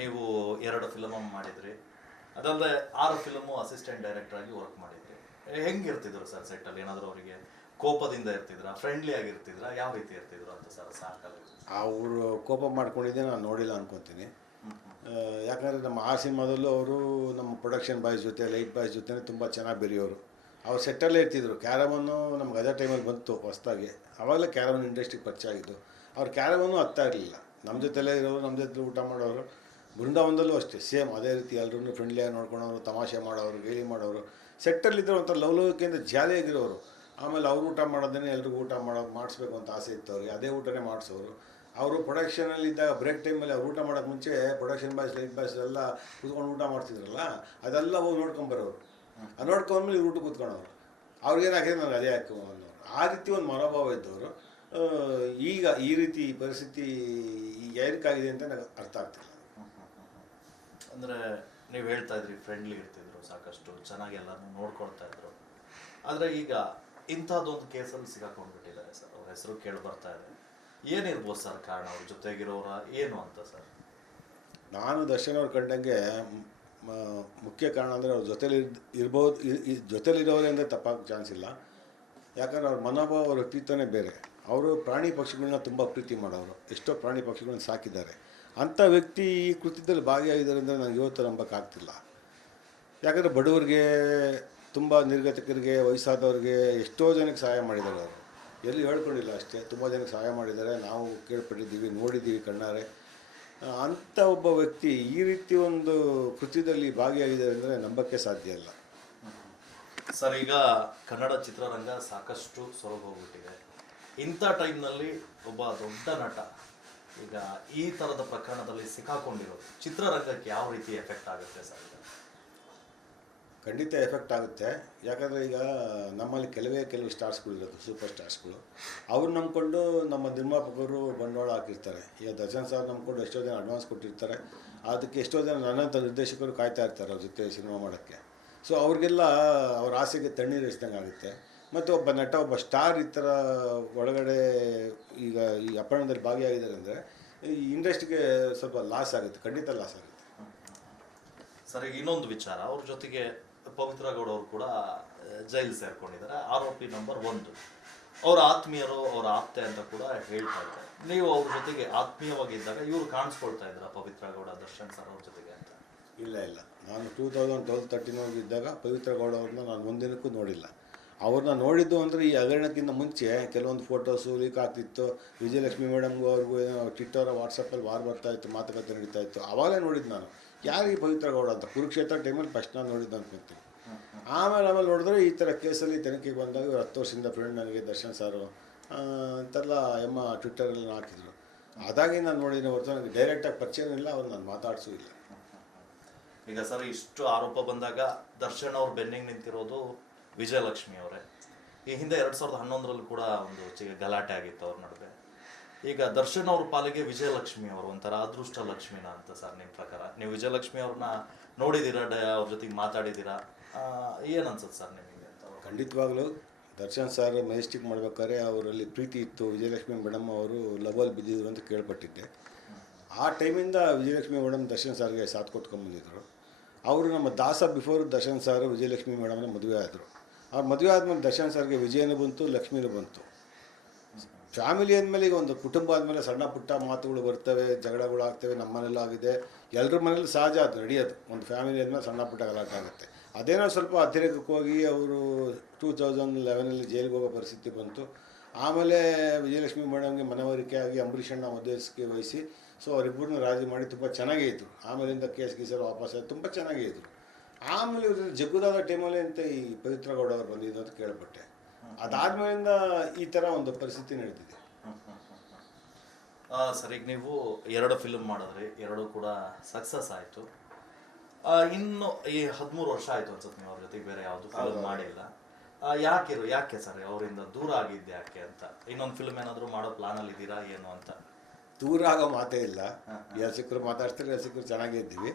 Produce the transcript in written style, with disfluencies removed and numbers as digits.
ನೀವು 2 ಫಿಲಮ್ ಮಾಡಿದ್ರಿ, ಅದಲ್ಲದೆ 6 ಫಿಲಮು ಅಸಿಸ್ಟೆಂಟ್ ಡೈರೆಕ್ಟರ್ ಆಗಿ ವರ್ಕ್ ಮಾಡಿದ್ರಿ. ಹೆಂಗಿರ್ತಿದ್ರು ಸರ್ ಸೆಟ್ಟಲ್ಲಿ? ಏನಾದರೂ ಅವರಿಗೆ ಕೋಪದಿಂದ ಇರ್ತಿದ್ರಾ, ಫ್ರೆಂಡ್ಲಿ ಆಗಿರ್ತಿದ್ರಾ, ಯಾವ ರೀತಿ ಇರ್ತಿದ್ರು ಅಂತ ಸರ್ ಸಾಕಲ್ಲಿ? ಅವರು ಕೋಪ ಮಾಡ್ಕೊಂಡಿದ್ದೆ ನಾನು ನೋಡಿಲ್ಲ ಅನ್ಕೊತೀನಿ. ಯಾಕಂದರೆ ನಮ್ಮ ಆ ಸಿನಿಮಾದಲ್ಲೂ ಅವರು ನಮ್ಮ ಪ್ರೊಡಕ್ಷನ್ ಬಾಯ್ಸ್ ಜೊತೆ ಲೈಟ್ ಬಾಯ್ಸ್ ಜೊತೆ ತುಂಬ ಚೆನ್ನಾಗಿ ಬೆರೆಯೋರು. ಅವ್ರು ಸೆಟ್ಟಲ್ಲೇ ಇರ್ತಿದ್ರು. ಕ್ಯಾರವನ್ನು ನಮ್ಗೆ ಅದೇ ಟೈಮಲ್ಲಿ ಬಂತು ಹೊಸ್ದಾಗಿ, ಆವಾಗಲೇ ಕ್ಯಾರವನ್ ಇಂಡಸ್ಟ್ರಿಗೆ ಪರಿಚಯ ಆಗಿದ್ದು. ಅವ್ರು ಕ್ಯಾರವನ್ನು ಹತ್ತಾ ಇರಲಿಲ್ಲ, ನಮ್ಮ ಜೊತೆಲೇ ಇರೋರು, ನಮ್ಮ ಜೊತೆ ಊಟ ಮಾಡೋರು. ಬೃಂದಾವನದಲ್ಲೂ ಅಷ್ಟೇ ಸೇಮ್ ಅದೇ ರೀತಿ ಎಲ್ಲರೂ ಫ್ರೆಂಡ್ಲಿಯಾಗಿ ನೋಡ್ಕೊಳೋರು, ತಮಾಷೆ ಮಾಡೋರು, ಗೇಲಿ ಮಾಡೋರು. ಸೆಟ್ಟಲ್ಲಿದ್ದರೆ ಒಂಥರ ಲವಲವಿಕೆಯಿಂದ ಜಾಲಿಯಾಗಿರೋರು. ಆಮೇಲೆ ಅವ್ರು ಊಟ ಮಾಡೋದೇ ಎಲ್ರಿಗೂ ಊಟ ಮಾಡಿಸ್ಬೇಕು ಅಂತ ಆಸೆ ಇತ್ತು ಅವ್ರಿಗೆ, ಅದೇ ಊಟನೇ ಮಾಡಿಸೋರು. ಅವರು ಪ್ರೊಡಕ್ಷನಲ್ಲಿದ್ದಾಗ ಬ್ರೇಕ್ ಟೈಮಲ್ಲಿ ಅವ್ರು ಊಟ ಮಾಡೋಕ್ಕೆ ಮುಂಚೆ ಪ್ರೊಡಕ್ಷನ್ ಬಾಯ್ಸ್ ಲೈಟ್ ಬಾಯ್ಸ್ ಎಲ್ಲ ಕೂತ್ಕೊಂಡು ಊಟ ಮಾಡ್ತಿದ್ರಲ್ಲ, ಅದೆಲ್ಲ ಹೋಗಿ ನೋಡ್ಕೊಂಬರೋರು. ಅದು ನೋಡ್ಕೊಂಡ್ಮೇಲೆ ಇವ್ರು ಊಟ ಕೂತ್ಕೊಳ್ಳೋರು. ಅವ್ರಿಗೇನಾಗಿದೆ ನನಗೆ ಅದೇ ಹಾಕಿ ಅನ್ನೋರು. ಆ ರೀತಿ ಒಂದು ಮನೋಭಾವ ಇದ್ದವರು. ಈಗ ಈ ರೀತಿ ಪರಿಸ್ಥಿತಿ ಈಗ ಏನಕ್ಕಾಗಿದೆ ಅಂತ ನನಗೆ ಅರ್ಥ ಆಗ್ತಿಲ್ಲ. ಅಂದರೆ ನೀವು ಹೇಳ್ತಾ ಇದ್ರಿ ಫ್ರೆಂಡ್ಲಿ ಇರ್ತಿದ್ರು, ಸಾಕಷ್ಟು ಚೆನ್ನಾಗಿ ಎಲ್ಲರೂ ನೋಡ್ಕೊಳ್ತಾ ಇದ್ರು. ಆದರೆ ಈಗ ಇಂಥದ್ದೊಂದು ಕೇಸಲ್ಲಿ ಸಿಗಾಕೊಂಡ್ಬಿಟ್ಟಿದ್ದಾರೆ ಸರ್, ಅವ್ರ ಹೆಸರು ಕೇಳಿ ಬರ್ತಾ ಇದೆ. ಏನಿರ್ಬೋದು ಸರ್ ಕಾರಣ? ಅವ್ರ ಜೊತೆಗಿರೋರ ಏನು ಅಂತ ಸರ್? ನಾನು ದರ್ಶನ್ ಅವ್ರು ಕಂಡಂಗೆ ಮುಖ್ಯ ಕಾರಣ ಅಂದರೆ ಅವ್ರ ಜೊತೇಲಿ ಇರ್ಬೋದು, ಜೊತೇಲಿರೋರೇ ಅಂದರೆ ತಪ್ಪಾಗೋ ಚಾನ್ಸ್ ಇಲ್ಲ. ಯಾಕಂದರೆ ಅವ್ರ ಮನೋಭಾವ, ಅವ್ರ ವ್ಯಕ್ತಿತ್ವನೇ ಬೇರೆ. ಅವರು ಪ್ರಾಣಿ ಪಕ್ಷಿಗಳನ್ನ ತುಂಬ ಪ್ರೀತಿ ಮಾಡೋರು, ಎಷ್ಟೋ ಪ್ರಾಣಿ ಪಕ್ಷಿಗಳನ್ನ ಸಾಕಿದ್ದಾರೆ. ಅಂಥ ವ್ಯಕ್ತಿ ಈ ಕೃತ್ಯದಲ್ಲಿ ಭಾಗಿಯಾಗಿದ್ದಾರೆ ಅಂದರೆ ನನಗೆ ಇವತ್ತು ನಂಬಕ್ಕಾಗ್ತಿಲ್ಲ. ಯಾಕಂದರೆ ಬಡವರಿಗೆ, ತುಂಬ ನಿರ್ಗತಿಕರಿಗೆ, ವಯಸ್ಸಾದವ್ರಿಗೆ ಎಷ್ಟೋ ಜನಕ್ಕೆ ಸಹಾಯ ಮಾಡಿದ್ದಾರೆ ಅವರು. ಎಲ್ಲಿ ಹೇಳ್ಕೊಂಡಿಲ್ಲ ಅಷ್ಟೇ, ತುಂಬ ಜನಕ್ಕೆ ಸಹಾಯ ಮಾಡಿದ್ದಾರೆ. ನಾವು ಕೇಳ್ಪಟ್ಟಿದ್ದೀವಿ, ನೋಡಿದ್ದೀವಿ ಕಣ್ಣಾರೆ. ಅಂಥ ಒಬ್ಬ ವ್ಯಕ್ತಿ ಈ ರೀತಿ ಒಂದು ಕೃತ್ಯದಲ್ಲಿ ಭಾಗಿಯಾಗಿದ್ದಾರೆ ಅಂದರೆ ನಂಬಕ್ಕೆ ಸಾಧ್ಯ ಇಲ್ಲ ಸರ್. ಈಗ ಕನ್ನಡ ಚಿತ್ರರಂಗ ಸಾಕಷ್ಟು ಸೊರಗಿ ಹೋಗ್ಬಿಟ್ಟಿದೆ. ಇಂಥ ಟೈಮ್ನಲ್ಲಿ ಒಬ್ಬ ದೊಡ್ಡ ನಟ ಈಗ ಈ ಥರದ ಪ್ರಕರಣದಲ್ಲಿ ಸಿಕ್ಕಾಕೊಂಡಿರೋದು ಚಿತ್ರರಂಗಕ್ಕೆ ಯಾವ ರೀತಿ ಎಫೆಕ್ಟ್ ಆಗುತ್ತೆ ಸರ್? ಖಂಡಿತ ಎಫೆಕ್ಟ್ ಆಗುತ್ತೆ. ಯಾಕಂದರೆ ಈಗ ನಮ್ಮಲ್ಲಿ ಕೆಲವು ಸ್ಟಾರ್ಸ್ಗಳಿರೋದು, ಸೂಪರ್ ಸ್ಟಾರ್ಸ್ಗಳು. ಅವ್ರು ನಂಬ್ಕೊಂಡು ನಮ್ಮ ನಿರ್ಮಾಪಕರು ಬಂಡವಾಳ ಹಾಕಿರ್ತಾರೆ. ಈಗ ದರ್ಶನ್ ಸರ್ ನಂಬ್ಕೊಂಡು ಎಷ್ಟೋ ಜನ ಅಡ್ವಾನ್ಸ್ ಕೊಟ್ಟಿರ್ತಾರೆ. ಅದಕ್ಕೆ ಎಷ್ಟೋ ಜನ ನನ್ನಂಥ ನಿರ್ದೇಶಕರು ಕಾಯ್ತಾ ಇರ್ತಾರೆ ಅವ್ರ ಜೊತೆ ಸಿನಿಮಾ ಮಾಡೋಕ್ಕೆ. ಸೊ ಅವ್ರಿಗೆಲ್ಲ ಅವ್ರ ಆಸೆಗೆ ತಣ್ಣೀರು ಹಚ್ಚಿದಂಗೆ ಆಗುತ್ತೆ. ಮತ್ತು ಒಬ್ಬ ನಟ, ಒಬ್ಬ ಸ್ಟಾರ್ ಈ ಥರ ಒಳಗಡೆ ಈಗ ಈ ಅಪಹರಣದಲ್ಲಿ ಭಾಗಿಯಾಗಿದ್ದಾರೆ ಅಂದರೆ ಈ ಇಂಡಸ್ಟ್ರಿಗೆ ಸ್ವಲ್ಪ ಲಾಸ್ ಆಗುತ್ತೆ, ಖಂಡಿತ ಲಾಸ್ ಆಗುತ್ತೆ. ಸರ್, ಈಗ ಇನ್ನೊಂದು ವಿಚಾರ, ಅವ್ರ ಜೊತೆಗೆ ಪವಿತ್ರ ಗೌಡ ಅವರು ಕೂಡ ಜೈಲು ಸೇರ್ಕೊಂಡಿದ್ದಾರೆ, ಆರೋಪಿ ನಂಬರ್ 1. ಅವ್ರ ಆತ್ಮೀಯರು, ಅವ್ರ ಆಪ್ತೆ ಅಂತ ಕೂಡ ಹೇಳ್ತಾ ಇದ್ದಾರೆ. ನೀವು ಅವ್ರ ಜೊತೆಗೆ ಆತ್ಮೀಯವಾಗಿದ್ದಾಗ ಇವ್ರು ಕಾಣಿಸ್ಕೊಳ್ತಾ ಇದ್ರ ಪವಿತ್ರ ಗೌಡ, ದರ್ಶನ್ ಸರ್ ಅವ್ರ ಜೊತೆಗೆ ಅಂತ? ಇಲ್ಲ, ನಾನು 2012-13 ಇದ್ದಾಗ ಪವಿತ್ರ ಗೌಡ ಅವ್ರನ್ನ ನಾನು ಒಂದಿನಕ್ಕೂ ನೋಡಿಲ್ಲ. ಅವ್ರನ್ನ ನೋಡಿದ್ದು ಅಂದರೆ ಈ ಹಗರಣಕ್ಕಿಂತ ಮುಂಚೆ ಕೆಲವೊಂದು ಫೋಟೋಸು ಲೀಕ್ ಆಗ್ತಿತ್ತು. ವಿಜಯಲಕ್ಷ್ಮಿ ಮೇಡಮ್ಗೂ ಅವ್ರಿಗೂ ಏನೋ ಟ್ವಿಟ್ಟರ್ ವಾಟ್ಸಪ್ಪಲ್ಲಿ ವಾರ್ ಬರ್ತಾಯಿತ್ತು, ಮಾತುಕತೆ ನಡೀತಾಯಿತ್ತು. ಆವಾಗಲೇ ನೋಡಿದ್ದು ನಾನು, ಯಾರು ಈ ಪವಿತ್ರ ಗೌಡ ಅಂತ. ಕುರುಕ್ಷೇತ್ರ ಟೈಮಲ್ಲಿ ಫಸ್ಟ್ ನಾನು ನೋಡಿದ್ದು ಅನ್ಕೊಂತೀನಿ. ಆಮೇಲೆ ನೋಡಿದ್ರೆ ಈ ಥರ ಕೇಸಲ್ಲಿ ತನಿಖೆಗೆ ಬಂದಾಗ ಇವರು 10 ವರ್ಷದಿಂದ ಫ್ರೆಂಡ್ ನನಗೆ ದರ್ಶನ್ ಸಾರು ಅಂತೆಲ್ಲ ಎಮ್ಮ ಟ್ವಿಟ್ಟರಲ್ಲಿ ಹಾಕಿದ್ರು. ಅದಾಗಿ ನಾನು ನೋಡಿದ್ದೀನಿ ಹೊರತು ನನಗೆ ಡೈರೆಕ್ಟಾಗಿ ಪರಿಚಯ ಇಲ್ಲ, ಅವ್ರು ನಾನು ಮಾತಾಡಿಸೂ ಇಲ್ಲ. ಈಗ ಸರ್, ಇಷ್ಟು ಆರೋಪ ಬಂದಾಗ ದರ್ಶನ್ ಅವ್ರು ಬೆನ್ನಿಗೆ ನಿಂತಿರೋದು ವಿಜಯಲಕ್ಷ್ಮಿ ಅವರೇ. ಈ ಹಿಂದೆ 2011 ಕೂಡ ಒಂದು ಗಲಾಟೆ ಆಗಿತ್ತು ಅವ್ರ ನಡುವೆ. ಈಗ ದರ್ಶನ್ ಅವ್ರ ಪಾಲಿಗೆ ವಿಜಯಲಕ್ಷ್ಮಿ ಅವರು ಒಂಥರ ಅದೃಷ್ಟ ಲಕ್ಷ್ಮಿನ ಅಂತ ಸರ್ ನಿಮ್ಮ ಪ್ರಕಾರ? ನೀವು ವಿಜಯಲಕ್ಷ್ಮಿ ಅವ್ರನ್ನ ನೋಡಿದ್ದೀರಾ, ಅವ್ರ ಜೊತೆಗೆ ಮಾತಾಡಿದ್ದೀರಾ, ಏನು ಅನ್ಸುತ್ತೆ ಸರ್ ನಿಮಗೆ ಅಂತ? ಖಂಡಿತವಾಗ್ಲೂ ದರ್ಶನ್ ಸರ್ ಮೆಜೆಸ್ಟಿಕ್ ಮಾಡ್ಬೇಕಾದ್ರೆ ಅವರಲ್ಲಿ ಪ್ರೀತಿ ಇತ್ತು. ವಿಜಯಲಕ್ಷ್ಮಿ ಮೇಡಮ್ ಅವರು ಲವಲ್ಲಿ ಬಿದ್ದಿದ್ರು ಅಂತ ಕೇಳ್ಪಟ್ಟಿದ್ದೆ. ಆ ಟೈಮಿಂದ ವಿಜಯಲಕ್ಷ್ಮಿ ಮೇಡಮ್ ದರ್ಶನ್ ಸರ್ಗೆ ಸಾಥ್ ಕೊಟ್ಕೊಂಡ್ಬಂದಿದ್ರು. ಅವರು ನಮ್ಮ ದಾಸ ಬಿಫೋರ್ ದರ್ಶನ್ ಸರ್ ವಿಜಯಲಕ್ಷ್ಮಿ ಮೇಡಮ್ನ ಮದುವೆ ಆದರು. ಅವ್ರು ಮದುವೆ ಆದಮೇಲೆ ದರ್ಶನ್ ಸರ್ಗೆ ವಿಜಯನೂ ಬಂತು, ಲಕ್ಷ್ಮಿನೂ ಬಂತು. ಫ್ಯಾಮಿಲಿ ಅಂದಮೇಲೆ ಈಗ ಒಂದು ಕುಟುಂಬ ಆದಮೇಲೆ ಸಣ್ಣ ಪುಟ್ಟ ಮಾತುಗಳು ಬರ್ತವೆ, ಜಗಳಗಳು ಆಗ್ತವೆ. ನಮ್ಮ ಮನೇಲೂ ಆಗಿದೆ, ಎಲ್ಲರ ಮನೇಲಿ ಸಹಜ ಅದು ನಡೆಯೋದು. ಒಂದು ಫ್ಯಾಮಿಲಿ ಆದಮೇಲೆ ಸಣ್ಣ ಪುಟ್ಟ ಗಲಾಟೆ ಆಗುತ್ತೆ. ಅದೇನೋ ಸ್ವಲ್ಪ ಅತಿರೇಕಕ್ಕೆ ಹೋಗಿ ಅವರು 2011 ಜೈಲಿಗೆ ಹೋಗೋ ಪರಿಸ್ಥಿತಿ ಬಂತು. ಆಮೇಲೆ ವಿಜಯಲಕ್ಷ್ಮಿ ಮೇಡಮ್ಗೆ ಮನವರಿಕೆ ಆಗಿ ಅಂಬರೀಷಣ್ಣ ಮಧ್ಯಸ್ಥಿಕೆ ವಹಿಸಿ ಸೊ ಅವರಿಬ್ಬರನ್ನ ರಾಜಿ ಮಾಡಿ ತುಂಬ ಚೆನ್ನಾಗೇ ಇದ್ದರು. ಆಮೇಲಿಂದ ಕೇಸ್ ಗೀಸರು ವಾಪಸ್ ತುಂಬ ಚೆನ್ನಾಗೇ ಇದ್ದರು. ಆಮೇಲೆ ಇವರು ಜಗ್ಗುದಾದ ಟೈಮಲ್ಲಿ ಅಂತ ಈ ಪವಿತ್ರ ಗೌಡ ಅವರು ಬಂದಿದ್ದು ಅಂತ ಕೇಳ್ಪಟ್ಟೆ. ಅದಾದ್ಮೇಲಿಂದ ಈ ಥರ ಒಂದು ಪರಿಸ್ಥಿತಿ ನಡೆದಿದೆ. ಸರ್, ಈಗ ನೀವು 2 ಫಿಲ್ಮ್ ಮಾಡಿದ್ರಿ, 2 ಕೂಡ ಸಕ್ಸಸ್ ಆಯಿತು. ಇನ್ನು ಈ 13 ವರ್ಷ ಆಯಿತು ಅನ್ಸುತ್ತೆ ನೀವು ಅವ್ರ ಜೊತೆಗೆ ಬೇರೆ ಯಾವುದು ಫಿಲ್ಮ್ ಮಾಡಿಲ್ಲ. ಯಾಕೆ ಸರ್ ಅವರಿಂದ ದೂರ ಆಗಿದ್ದೆ ಯಾಕೆ ಅಂತ? ಇನ್ನೊಂದು ಫಿಲ್ಮ್ ಏನಾದರೂ ಮಾಡೋ ಪ್ಲಾನಲ್ಲಿ ಇದ್ದೀರಾ ಏನು ಅಂತ? ದೂರ ಆಗೋ ಮಾತೇ ಇಲ್ಲ. ಎಲ್ಲಿ ಸಿಕ್ಕರು ಮಾತಾಡ್ತಾರೆ, ಎಲ್ಲಿ ಸಿಕ್ಕರು ಚೆನ್ನಾಗೇ ಇದ್ದೀವಿ.